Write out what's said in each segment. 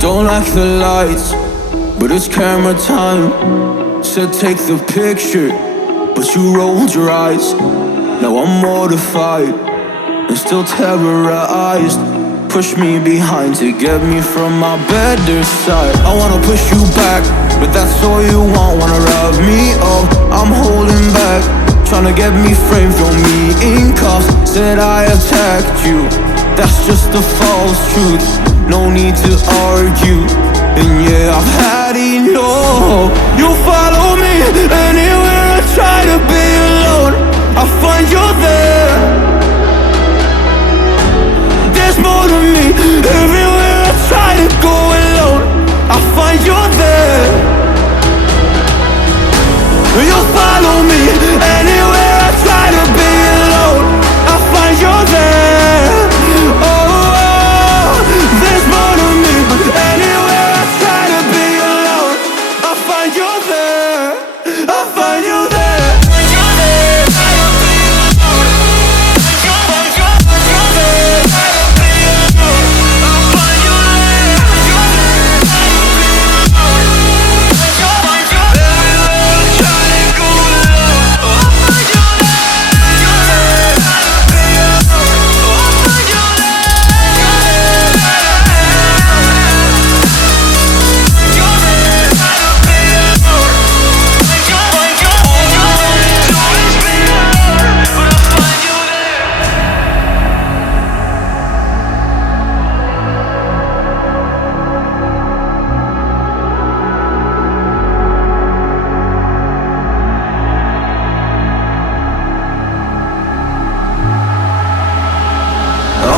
Don't like the lights, but it's camera time. Said take the picture, but you rolled your eyes. Now I'm mortified and still terrorized. Push me behind to get me from my better side. I wanna push you back, but that's all you want. Wanna rub me up, I'm holding back. Tryna get me framed, throw me in cuffs. Said I attacked you, that's just a false truth. No need to argue, and yeah, I've had enough. You follow me anywhere I try to be alone. I find you there. There's more to me. Everywhere I try to go alone, I find you there. You follow me anywhere I try to be alone, I find you there. Oh, there's more to me. Anywhere I try to be alone, I find you there. I find you there.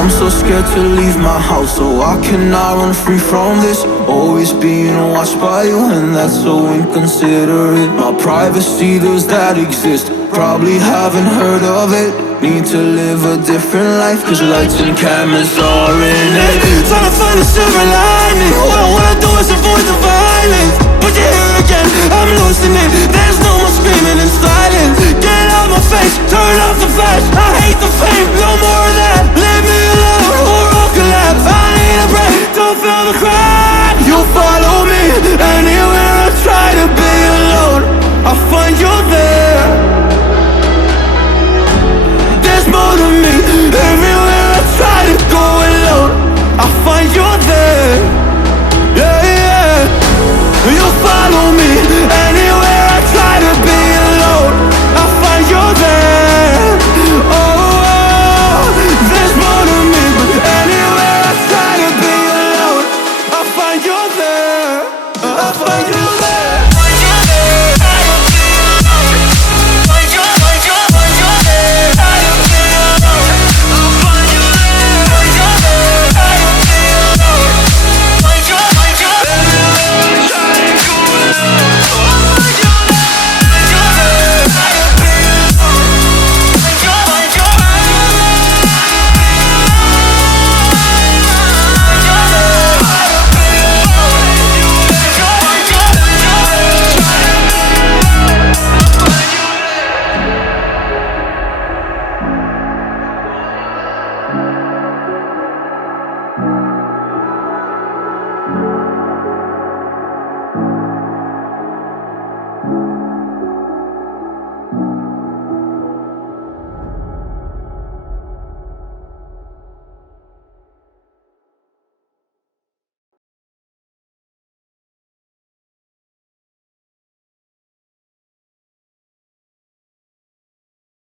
I'm so scared to leave my house, so I cannot run free from this. Always being watched by you, and that's so inconsiderate. My privacy, does that exist? Probably haven't heard of it. Need to live a different life, cause lights and cameras are in it. Trying to find a silver lining. All I wanna do is avoid the violence, but you're here again, I'm losing it. There's no more screaming in silence. Get out my face, turn off the flash. I hate the fame, no more of that.